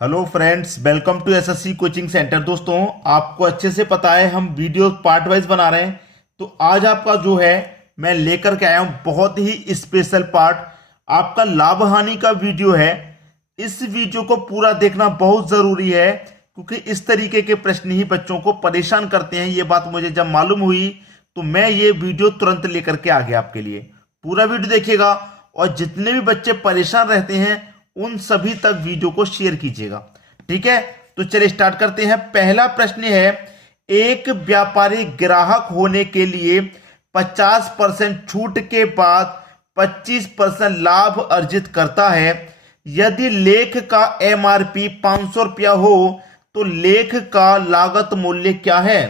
Hello friends, welcome to SSC coaching centre. दोस्तों, आपको अच्छे से पता है हम वीडियो पार्ट वाइज बना रहे हैं। तो आज आपका जो है मैं लेकर के आया हूं बहुत ही स्पेशल पार्ट, आपका लाभ हानि का वीडियो है। इस वीडियो को पूरा देखना बहुत जरूरी है क्योंकि इस तरीके के प्रश्न ही बच्चों को परेशान करते हैं। ये बात मुझे जब मालूम हुई तो मैं ये वीडियो तुरंत लेकर के आ गया आपके लिए। पूरा वीडियो देखिएगा और जितने भी बच्चे परेशान रहते हैं उन सभी तक वीडियो को शेयर कीजिएगा, ठीक है। तो चलिए स्टार्ट करते हैं। पहला प्रश्न है, एक व्यापारी ग्राहक होने के लिए 50% छूट के बाद 25% लाभ अर्जित करता है। यदि लेख का एमआरपी 500 रुपया हो तो लेख का लागत मूल्य क्या है।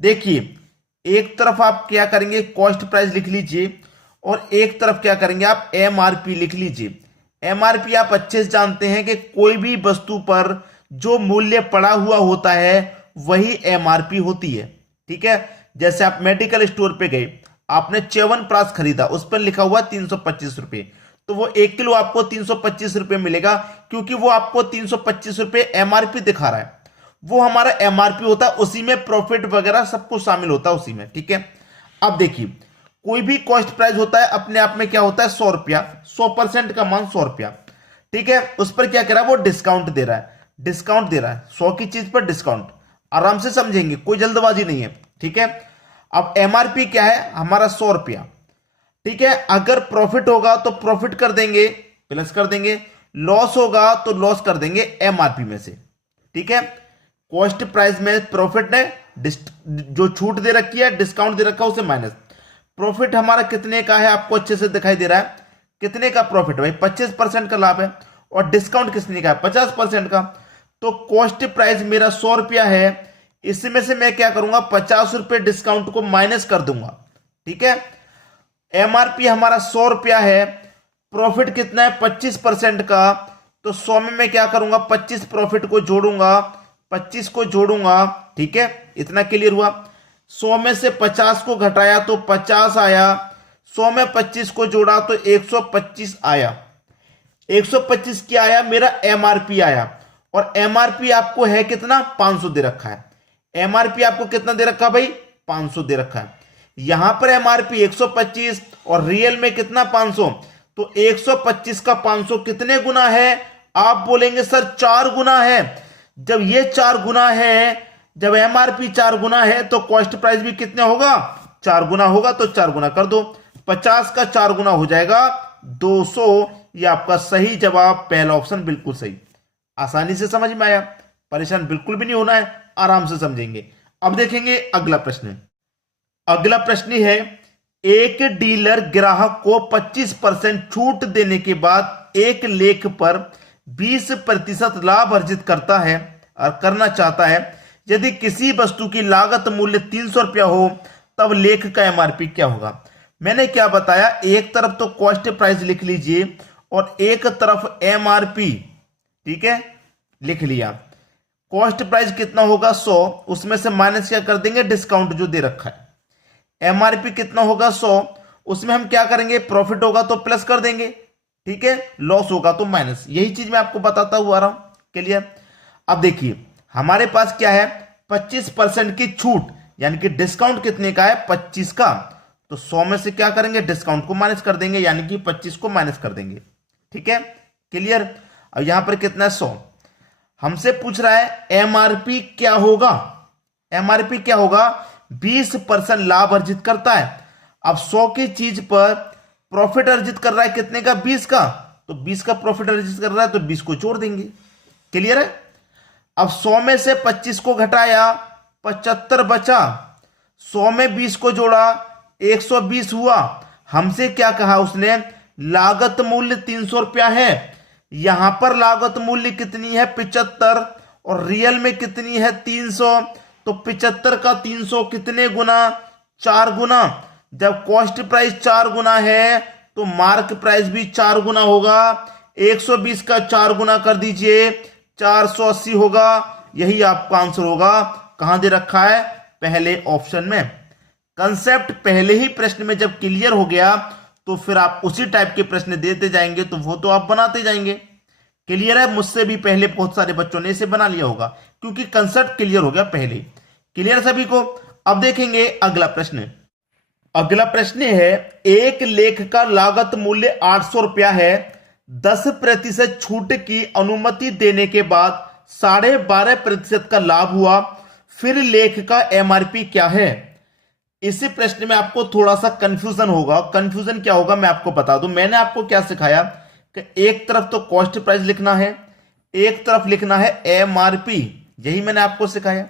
देखिए, एक तरफ आप क्या करेंगे, कॉस्ट प्राइस लिख लीजिए और एक तरफ क्या करेंगे, आप एमआरपी लिख लीजिए। एमआरपी आप अच्छे से जानते हैं कि कोई भी वस्तु पर जो मूल्य पड़ा हुआ होता है वही एमआरपी होती है, ठीक है। जैसे आप मेडिकल स्टोर पे गए, आपने च्यवनप्राश खरीदा, उस पर लिखा हुआ 325 रुपए, तो वो 1 किलो आपको 325 रुपए मिलेगा क्योंकि वो आपको 325 रुपए एमआरपी दिखा रहा है। वो हमारा एमआरपी होता है, उसी में प्रॉफिट वगैरह सब कुछ शामिल होता है उसी में, ठीक है। अब देखिए, कोई भी कॉस्ट प्राइस होता है अपने आप में क्या होता है, 100 रुपया, 100% का मान 100 रुपया, ठीक है। उस पर क्या कह रहा है, वो डिस्काउंट दे रहा है, डिस्काउंट दे रहा है 100 की चीज पर डिस्काउंट। आराम से समझेंगे, कोई जल्दबाजी नहीं है, ठीक है। अब एमआरपी क्या है हमारा, 100 रुपया, ठीक है। अगर प्रॉफिट होगा तो प्रॉफिट कर देंगे, प्लस कर देंगे, लॉस होगा तो लॉस कर देंगे एमआरपी में से, ठीक है। कॉस्ट प्राइस में प्रॉफिट ने जो छूट दे रखी है, डिस्काउंट दे रखा है, उसे माइनस। प्रॉफिट हमारा कितने का है आपको अच्छे से दिखाई दे रहा है, कितने का प्रॉफिट भाई, 25% का लाभ है। और डिस्काउंट कितने का है, 50% का। तो कॉस्ट प्राइस मेरा 100 रुपया है, इसमें से मैं क्या करूंगा, 50 रुपए डिस्काउंट को माइनस कर दूंगा, ठीक है। एमआरपी हमारा 100 रुपया है, प्रॉफिट कितना है 25% का, तो 100 में मैं क्या करूंगा, 25 प्रॉफिट को जोड़ूंगा, 25 को जोड़ूंगा, ठीक है। इतना क्लियर हुआ। 100 में से 50 को घटाया तो 50 आया, 100 में 25 को जोड़ा तो 125 आया, 125 क्या आया, मेरा एमआरपी आया। और एमआरपी आपको है कितना, 500 दे रखा है। एमआरपी आपको कितना दे रखा भाई, 500 दे रखा है। यहां पर एमआरपी 125 और रियल में कितना, 500। तो 125 का 500 कितने गुना है, आप बोलेंगे सर 4 गुना है। जब ये 4 गुना है, जब एमआरपी 4 गुना है तो कॉस्ट प्राइस भी कितना होगा, 4 गुना होगा। तो 4 गुना कर दो, 50 का 4 गुना हो जाएगा 200। ये आपका सही जवाब, पहला ऑप्शन बिल्कुल सही। आसानी से समझ में आया, परेशान बिल्कुल भी नहीं होना है, आराम से समझेंगे। अब देखेंगे अगला प्रश्न। अगला प्रश्न है, एक डीलर ग्राहक को 25% छूट देने के बाद एक लेख पर 20% लाभ अर्जित करता है और करना चाहता है। यदि किसी वस्तु की लागत मूल्य 300 रुपया हो तब लेख का एमआरपी क्या होगा। मैंने क्या बताया, एक तरफ तो कॉस्ट प्राइस लिख लीजिए और एक तरफ एमआरपी, ठीक है, लिख लिया। कॉस्ट प्राइस कितना होगा 100, उसमें से माइनस क्या कर देंगे, डिस्काउंट जो दे रखा है। एमआरपी कितना होगा 100, उसमें हम क्या करेंगे, प्रॉफिट होगा तो प्लस कर देंगे, ठीक है, लॉस होगा तो माइनस। यही चीज मैं आपको बताता हुआ रहा हूं, क्लियर। अब देखिए हमारे पास क्या है, 25% की छूट, यानी कि डिस्काउंट कितने का है, 25 का। तो 100 में से क्या करेंगे, डिस्काउंट को माइनस कर देंगे, यानी कि 25 को माइनस कर देंगे, ठीक है, क्लियर। अब यहां पर कितना है, 100। हमसे पूछ रहा है एमआरपी क्या होगा। एमआरपी क्या होगा, 20% लाभ अर्जित करता है। अब 100 की चीज पर प्रॉफिट अर्जित कर रहा है कितने का, 20 का। तो 20 का प्रॉफिट अर्जित कर रहा है तो 20 को जोड़ देंगे, क्लियर है। अब 100 में से 25 को घटाया, 75 बचा, 100 में 20 को जोड़ा, 120 हुआ। हमसे क्या कहा उसने, लागत मूल्य 300 रुपया है। यहां पर लागत मूल्य कितनी है, 75, और रियल में कितनी है, 300। तो 75 का 300 कितने गुना, 4 गुना। जब कॉस्ट प्राइस 4 गुना है तो मार्क प्राइस भी 4 गुना होगा। 120 का 4 गुना कर दीजिए, 480 होगा। यही आपका आंसर होगा। कहां दे रखा है, पहले ऑप्शन में। कंसेप्ट पहले ही प्रश्न में जब क्लियर हो गया तो फिर आप उसी टाइप के प्रश्न देते जाएंगे तो वो तो आप बनाते जाएंगे, क्लियर है? मुझसे भी पहले बहुत सारे बच्चों ने इसे बना लिया होगा क्योंकि कंसेप्ट क्लियर हो गया पहले। क्लियर सभी को? अब देखेंगे अगला प्रश्न। अगला प्रश्न है, एक लेख का लागत मूल्य 800 रुपया है, 10% छूट की अनुमति देने के बाद 12.5% का लाभ हुआ, फिर लेख का एमआरपी क्या है? इसी प्रश्न में आपको थोड़ा सा कंफ्यूजन होगा। कंफ्यूजन क्या होगा मैं आपको बता दूं। मैंने आपको क्या सिखाया कि एक तरफ तो कॉस्ट प्राइस लिखना है, एक तरफ लिखना है एमआरपी। यही मैंने आपको सिखाया।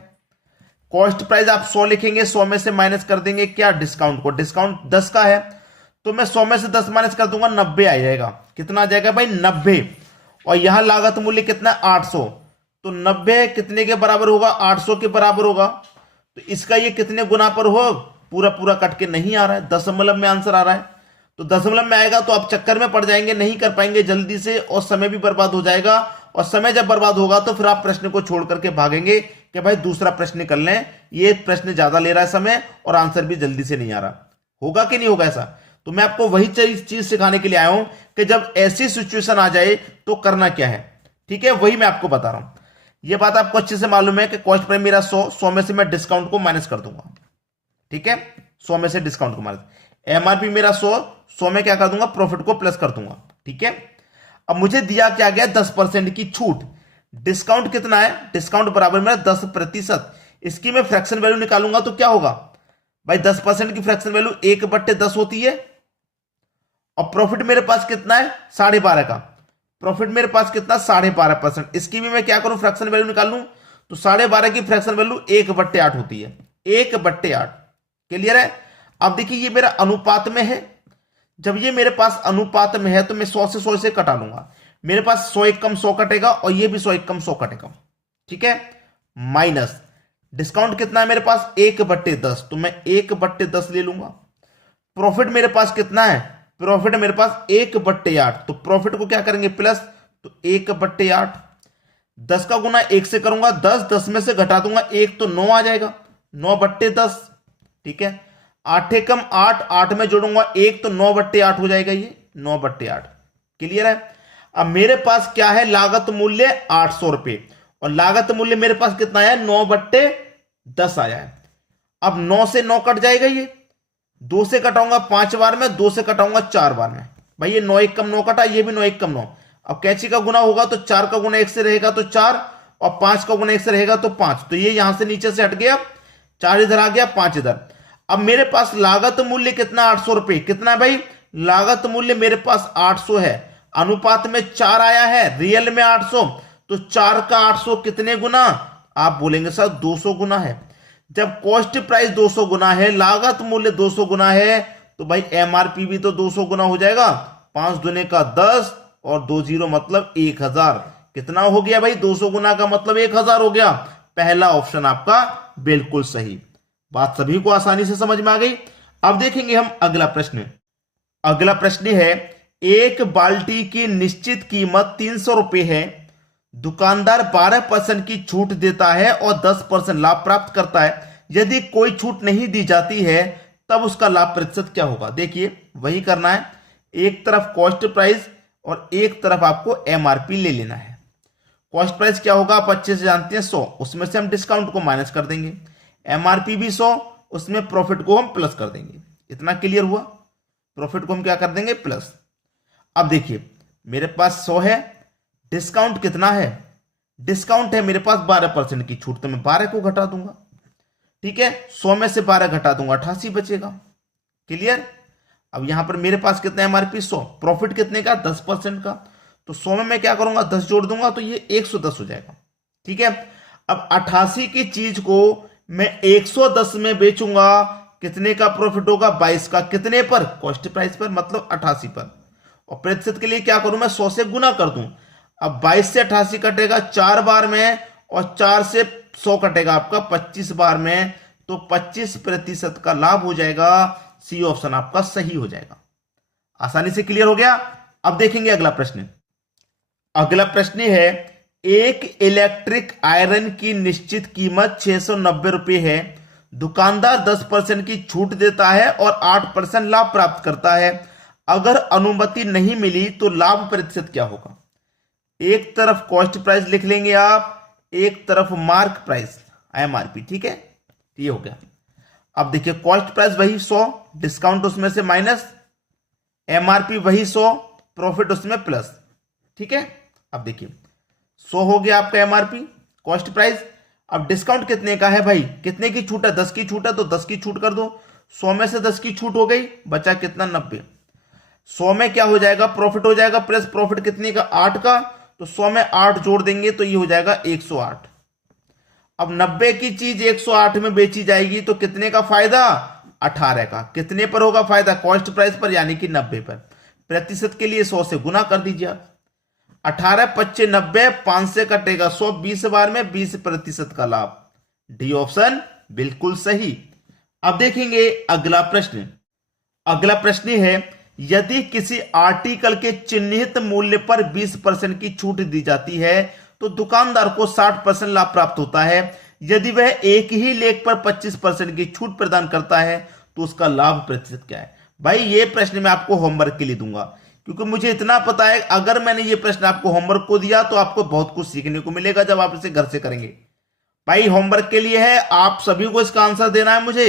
कॉस्ट प्राइस आप 100 लिखेंगे, 100 में से माइनस कर देंगे क्या? डिस्काउंट को। डिस्काउंट 10 का है तो मैं 100 में से 10 माइनस कर दूंगा, 90 आ जाएगा। कितना आ जाएगा भाई? 90। और यहां लागत मूल्य कितना? 800। तो 90 कितने के बराबर होगा? 800 के बराबर होगा। तो इसका ये कितने गुना पर हो? पूरा पूरा कट के नहीं आ रहा है, दशमलव में आंसर आ रहा है। तो दशमलव में आएगा तो आप चक्कर में पड़ जाएंगे, नहीं कर पाएंगे जल्दी से, और समय भी बर्बाद हो जाएगा। और समय जब बर्बाद होगा तो फिर आप प्रश्न को छोड़ करके भागेंगे कि भाई दूसरा प्रश्न कर लें, ये प्रश्न ज्यादा ले रहा है समय और आंसर भी जल्दी से नहीं आ रहा। होगा कि नहीं होगा ऐसा? तो मैं आपको वही चीज सिखाने के लिए आया हूं कि जब ऐसी सिचुएशन आ जाए तो करना क्या है। ठीक है, वही मैं आपको बता रहा हूं। ये बात आपको अच्छे से मालूम है कि कॉस्ट प्राइस मेरा 100 में से मैं डिस्काउंट को माइनस कर दूंगा। ठीक है, 100 में से डिस्काउंट को माइनस। एमआरपी मेरा 100 में क्या कर दूंगा? प्रॉफिट को प्लस कर दूंगा। ठीक है, अब मुझे दिया क्या गया? 10% की छूट। डिस्काउंट कितना है? डिस्काउंट बराबर मेरा 10%। इसकी मैं फ्रैक्शन वैल्यू निकालूंगा तो क्या होगा भाई? 10% की फ्रैक्शन वैल्यू 1/10 होती है। और प्रॉफिट मेरे पास कितना है? 12.5 का। प्रॉफिट मेरे पास कितना? 12.5%। इसकी भी मैं क्या करूं? फ्रैक्शन वैल्यू निकाल लूं तो 12.5 की फ्रैक्शन वैल्यू 1/8 होती है। 1/8। क्लियर है? अब देखिए ये मेरा अनुपात में है। जब ये मेरे पास अनुपात में है तो मैं 100 से 100 से कटा लूंगा। मेरे पास 100 एक कम 100 कटेगा और ये भी 100 एक कम 100 कटेगा। ठीक है, माइनस डिस्काउंट कितना है मेरे पास? 1/10, तो मैं 1/10 ले लूंगा। प्रॉफिट मेरे पास कितना है? प्रॉफिट मेरे पास 1/8, तो प्रॉफिट को क्या करेंगे? प्लस। तो 1/8। 10 का गुना 1 से करूंगा, 10 में से घटा दूंगा 1 तो 9 आ जाएगा, 9/10। ठीक है, 8 एकम 8, 8 में जोड़ूंगा 1 तो 9/8 हो जाएगा, ये 9/8। क्लियर है? अब मेरे पास क्या है? लागत मूल्य 800 रुपए, और लागत मूल्य मेरे पास कितना है? 9/10 आया है। अब 9 से 9 कट जाएगा, ये 2 से कटाऊंगा 5 बार में, 2 से कटाऊंगा 4 बार में। भाई ये 9 एक कम 9 कटा, ये भी 9 एक कम 9। अब कैंची का गुना होगा तो 4 का गुना 1 से रहेगा तो 4, और 5 का गुना 1 से रहेगा तो 5। तो ये यहां से नीचे से हट गया, 4 इधर आ गया, 5 इधर। अब मेरे पास लागत मूल्य कितना? 800 रुपए। कितना भाई? लागत मूल्य मेरे पास 800 है, अनुपात में 4 आया है, रियल में 800। तो 4 का 800 कितने गुना? आप बोलेंगे सर 200 गुना है। जब कॉस्ट प्राइस 200 गुना है, लागत मूल्य 200 गुना है, तो भाई एमआरपी भी तो 200 गुना हो जाएगा। 5 दूने का 10 और 20 मतलब 1000। कितना हो गया भाई? 200 गुना का मतलब 1000 हो गया। पहला ऑप्शन आपका बिल्कुल सही। बात सभी को आसानी से समझ में आ गई। अब देखेंगे हम अगला प्रश्न। अगला प्रश्न है, एक बाल्टी की निश्चित कीमत 300 रुपए है, दुकानदार 12% की छूट देता है और 10% लाभ प्राप्त करता है। यदि कोई छूट नहीं दी जाती है तब उसका लाभ प्रतिशत क्या होगा? देखिए वही करना है, एक तरफ कॉस्ट प्राइस और एक तरफ आपको एमआरपी ले लेना है। कॉस्ट प्राइस क्या होगा आप अच्छे से जानते हैं, 100, उसमें से हम डिस्काउंट को माइनस कर देंगे। एमआरपी भी 100, उसमें प्रॉफिट को हम प्लस कर देंगे। इतना क्लियर हुआ? प्रॉफिट को हम क्या कर देंगे? प्लस। अब देखिए मेरे पास 100 है, डिस्काउंट कितना है? डिस्काउंट है मेरे पास 12% की छूट, तो मैं 12 को घटा दूंगा। ठीक है, 100 में से 12 घटा दूंगा, 88 बचेगा। क्लियर? अब यहां पर मेरे पास कितना एमआरपी? 100। प्रॉफिट कितने का? 10% का। तो 100 में मैं क्या करूंगा? 10 जोड़ दूंगा तो ये 110 हो जाएगा। ठीक है, अब 88 की चीज को मैं 110 में बेचूंगा, कितने का प्रॉफिट होगा? 22 का। कितने पर? कॉस्ट प्राइस पर, मतलब 88 पर। और प्रतिशत के लिए क्या करूं मैं? 100 से गुना कर दूं। अब 22 से 88 कटेगा 4 बार में, और 4 से 100 कटेगा आपका 25 बार में, तो 25% का लाभ हो जाएगा। सी ऑप्शन आपका सही हो जाएगा। आसानी से क्लियर हो गया। अब देखेंगे अगला प्रश्न। अगला प्रश्न है, एक इलेक्ट्रिक आयरन की निश्चित कीमत 690 रुपए है, दुकानदार 10% की छूट देता है और 8% लाभ प्राप्त करता है। अगर अनुमति नहीं मिली तो लाभ प्रतिशत क्या होगा? एक तरफ कॉस्ट प्राइस लिख लेंगे आप, एक तरफ मार्क प्राइस MRP, ठीक है, ये हो गया। अब देखिए कॉस्ट प्राइस वही 100, डिस्काउंट उसमें से माइनस, MRP वही 100, प्रॉफिट उसमें प्लस, ठीक है। अब देखिए 100 हो गया आपका MRP कॉस्ट प्राइस। अब डिस्काउंट कितने का है भाई, कितने की छूट है, 10 की छूट है, तो 10 की छूट कर दो, 100 में से 10 की छूट हो गई, बचा कितना 90। 100 में क्या हो जाएगा, प्रॉफिट हो जाएगा, प्लस प्रॉफिट कितने का 8 का, तो 100 में 8 जोड़ देंगे तो ये हो जाएगा 108। अब 90 की चीज 108 में बेची जाएगी तो कितने का फायदा, 18 का। कितने पर होगा फायदा, कॉस्ट प्राइस पर, यानी कि 90 पर। प्रतिशत के लिए 100 से गुना कर दीजिए आप, 18 25 90, 5 से कटेगा 100, 20 बार में 20% का लाभ। डी ऑप्शन बिल्कुल सही। अब देखेंगे अगला प्रश्न। अगला प्रश्न है, यदि किसी आर्टिकल के चिन्हित मूल्य पर 20% की छूट दी जाती है तो दुकानदार को 60% लाभ प्राप्त होता है। यदि वह एक ही लेख पर 25% की छूट प्रदान करता है तो उसका लाभ प्रतिशत क्या है। भाई ये प्रश्न मैं आपको होमवर्क के लिए दूंगा, क्योंकि मुझे इतना पता है अगर मैंने ये प्रश्न आपको होमवर्क को दिया तो आपको बहुत कुछ सीखने को मिलेगा जब आप इसे घर से करेंगे। भाई होमवर्क के लिए है, आप सभी को इसका आंसर देना है। मुझे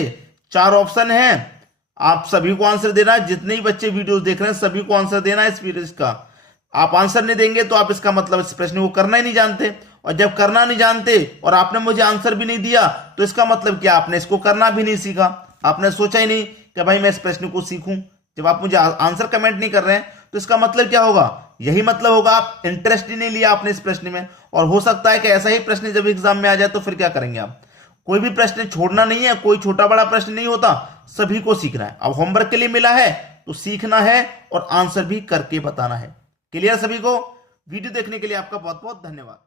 4 ऑप्शन है, आप सभी को आंसर देना है। जितने ही बच्चे वीडियोस देख रहे हैं सभी को आंसर देना है इस का। आप आंसर नहीं देंगे तो आप इसका मतलब इस प्रश्न को करना ही नहीं जानते, और जब करना नहीं जानते और आपने मुझे आंसर भी नहीं दिया तो इसका मतलब क्या, आपने इसको करना भी नहीं सीखा। आपने सोचा ही नहीं कि भाई मैं इस प्रश्न को सीखूं। जब आप मुझे आंसर कमेंट नहीं कर रहे हैं तो इसका मतलब क्या होगा, यही मतलब होगा आप इंटरेस्ट ही नहीं लिया आपने इस प्रश्न में। और हो सकता है कि ऐसा ही प्रश्न जब एग्जाम में आ जाए तो फिर क्या करेंगे आप। कोई भी प्रश्न छोड़ना नहीं है, कोई छोटा बड़ा प्रश्न नहीं होता, सभी को सीखना है। अब होमवर्क के लिए मिला है तो सीखना है और आंसर भी करके बताना है। क्लियर सभी को। वीडियो देखने के लिए आपका बहुत बहुत धन्यवाद।